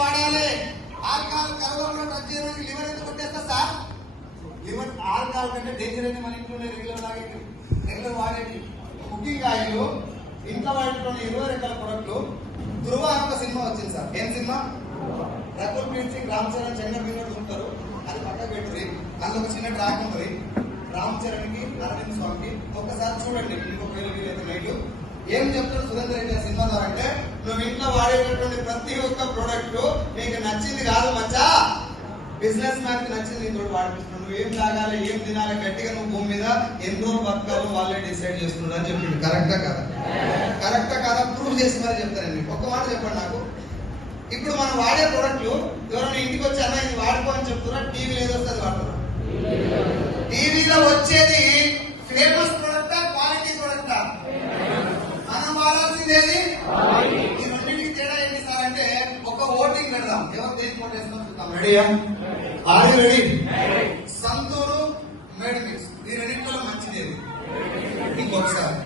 వాడాలి? ఆల్కహాల్ కలవరంలో టచ్ చేయడానికి లివర్ ఎందుకు కొట్టేస్తా సార్? లివర్ ఆల్కహాల్ కంటే డేంజర్ అయితే మన ఇంట్లోనే రెగ్యులర్ తాగేది. రెగ్యులర్ వాడేది. కుకింగ్ ఆయిల్ ఇంట్లో వాడేటువంటి ఇరవై రకాల ప్రొడక్ట్లు. ధృవ ఒక సినిమా వచ్చింది సార్. ఏం సినిమా? రకుల్ ప్రీత్ సింగ్ రామ్ చరణ్ చంద్ర వినోద్ ఉంటారు. అది పక్కకు పెట్టుర్రి అందులో ఒక చిన్న ట్రాక్ ఉంటుంది. రామ్ చరణ్ అరవింద్ స్వామికి. ఒక్కసారి చూడండి. ఇంకొక వేలు వీలైతే నైట్. ఏం చెప్తాడు సురేంద్ర రెడ్డి సినిమా ద్వారా అంటే నువ్వు ఇంట్లో వాడేటటువంటి ప్రతి ఒక్క ప్రోడక్ట్ నీకు నచ్చింది కాదు మచ్చా. బిజినెస్ మ్యాన్ నచ్చింది నీతో వాడిపిస్తున్నాడు నువ్వు ఏం తాగాలి ఏం తినాలి గట్టిగా నువ్వు భూమి మీద ఎన్ని రోజులు బతకాలో వాళ్ళే డిసైడ్ చేస్తున్నాడు అని చెప్పిండు. కరెక్టా కదా? కరెక్టా కదా? ప్రూవ్ చేసి మరి చెప్తాను మీకు. ఒక్క మాట చెప్పండి నాకు. ఇప్పుడు మనం వాడే ప్రోడక్ట్లు ఎవరైనా ఇంటికి వచ్చి అన్న ఇది వాడుకో అని చెప్తున్నా లేదో ఏదో వస్తుంది వాడతారు టీవీలో వచ్చేది ఇచ్చేది ఈ రెండింటికి తేడా ఏంటి సార్ అంటే ఒక ఓటింగ్ పెడదాం. ఎవరు దేనికి ఓట్ రెడీయా ఆర్ రెడీ సంతూరు రెండింటిలో మంచిది ఇంకొకసారి.